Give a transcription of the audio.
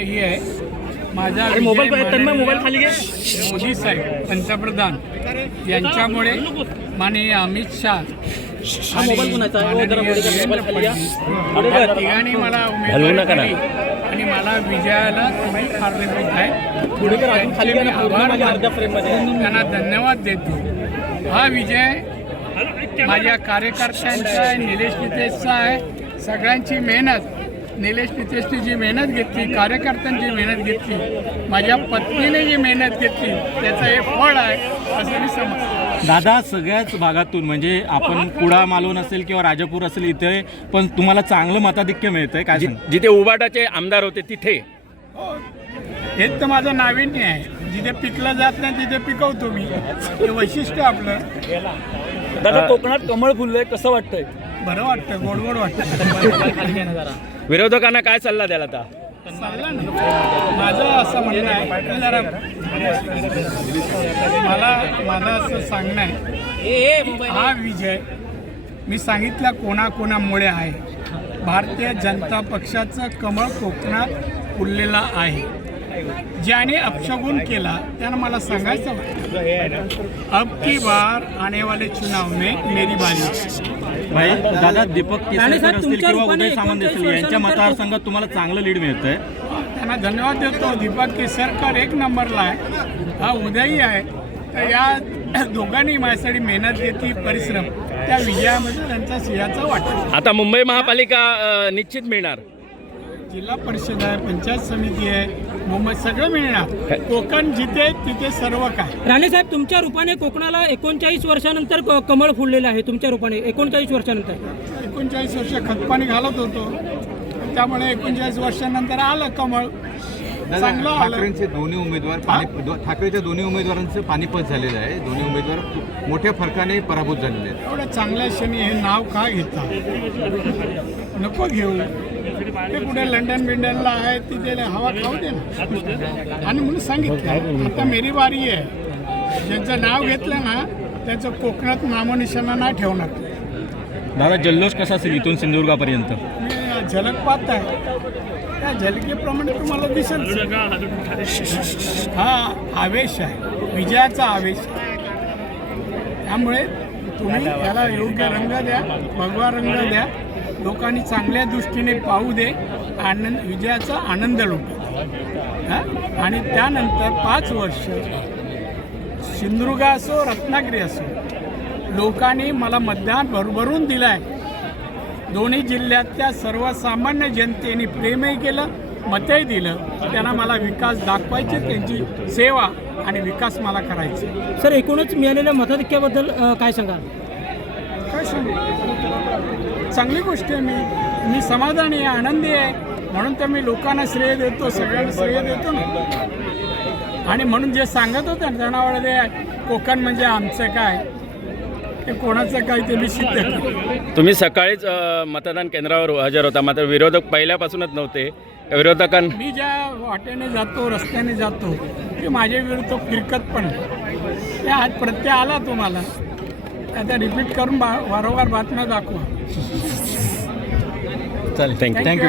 ही आहे माझा मोबाईल खाली घे. मोदी साहेब पंतप्रधान यांच्यामुळे माननीय अमित शाह तिघांनी मला उमेदवारी दिली आणि मला विजयाला तुम्ही कारणीभूत आहे. त्यांना धन्यवाद देतो. हा विजय माझ्या कार्यकर्त्यांचा आहे, निलेश नितेशचा आहे. सगळ्यांची मेहनत, निलेश नितेशने जी मेहनत घेतली, कार्यकर्त्यांची मेहनत घेतली, माझ्या पत्नीने जी मेहनत घेतली त्याचं हे फळ आहे असं मी समजतो. दादा, सगळ्याच भागातून म्हणजे आपण कुडा मालवण असेल किंवा राजापूर असेल इथे पण तुम्हाला चांगलं मताधिक्य मिळतंय काय? जिथे उबाटाचे आमदार होते तिथे हेच तर माझं नाविन्य आहे. जिथे पिकलं जात नाही तिथे पिकवतो मी. हे वैशिष्ट्य आपलं. दादा, कोकणात कमळ फुललंय, कसं वाटतंय? बरं वाटतं, गोड गोड वाटतं. विरोधकांना काय सल्ला द्याल आता? चाललं ना. माझं असं म्हणणं आहे, जरा माझं असं सांगणं आहे, हा विजय मी सांगितलं कोणाकोणामुळे आहे. भारतीय जनता पक्षाचं कमळ कोकणात फुललेलं आहे. ज्याने अपशगुन केला त्यानं मला सांगायचं होतं, अब की बार आने वाले चुनाव में मेरी बारी. भाई दादा, दीपक केसरकर असतील किंवा उदय सामंत असतील यांच्या मतदारसंघात तुम्हाला चांगलं लीड मिळतंय. त्यांना धन्यवाद देतो. दीपक केसरकर एक नंबरला आहे, हा उदयही आहे. तर या दोघांनी माझ्यासाठी मेहनत घेतली, परिश्रम, त्या विजयामध्ये त्यांचा सिंहाचा वाटा. आता मुंबई महापालिका निश्चित मिळणार. जिल्हा परिषद आहे, पंचायत समिती आहे, मुंबई सगळं मिळणार. कोकण जिथे तिथे सर्व काय. राणेसाहेब, तुमच्या रूपाने कोकणाला 39 वर्षानंतर कमळ फुललेलं आहे. तुमच्या रूपाने 39 वर्षानंतर 39 वर्ष खतपाणी घालत होतो, त्यामुळे 39 वर्षानंतर आलं कमळ. चांगलं आलं. ठाकरेंचे दोन्ही उमेदवार ठाकरेच्या दोन्ही उमेदवारांचं पानिपत झालेलं आहे. दोन्ही उमेदवार मोठ्या फरकाने पराभूत झालेले आहेत. एवढ्या चांगल्या क्षणी हे नाव का घेता? नको घेऊ. ते कुठे लंडन बिंडनला आहे, तिथे हवा खाऊ दे ना. आणि म्हणून सांगितलं आता मेरी बारी आहे. ज्यांचं नाव घेतलं ना त्याचं कोकणात नामनिशाणा नाही ठेवणार. दादा, जल्लोष कसा असेल इथून सिंधुदुर्गापर्यंत? मी झलक पाहत आहे, त्या झलकेप्रमाणे तुम्हाला दिसेल. हा आवेश आहे, विजयाचा आवेश आहे. त्यामुळे तुम्ही त्याला योग्य रंग द्या, भगवा रंग द्या. लोकांनी चांगल्या दृष्टीने पाहू दे, आनंद, विजयाचा आनंद लुटू. आणि त्यानंतर 5 वर्ष सिंधुदुर्ग असो, रत्नागिरी असो, लोकांनी मला मतदान भरभरून दिलं आहे. दोन्ही जिल्ह्यातल्या सर्वसामान्य जनतेने प्रेमही केलं, मतही दिलं. त्यांना मला विकास दाखवायचे, त्यांची सेवा आणि विकास मला करायचे. सर, एकूणच मिळालेल्या मताधिक्याबद्दल काय सांगाल? काय सांगू, चांगली गोष्ट आहे. मी समाधानी आहे, आनंदी आहे. म्हणून तर मी लोकांना श्रेय देतो, सगळ्यांना श्रेय देतो ना. आणि म्हणून जे सांगत होतं त्यांना वाटते कोकण म्हणजे आमचं काय, ते कोणाचं काय ते मी सिद्ध केलं. तुम्ही सकाळीच मतदान केंद्रावर हजर होता, मात्र विरोधक पहिल्यापासूनच नव्हते. मी ज्या वाटेने जातो, रस्त्याने जातो, ते माझ्या विरुद्ध फिरकत पण ते आज प्रत्यय आला तुम्हाला. आता रिपीट करून वारंवार बातम्या दाखवा. चालेल, थँक्यू.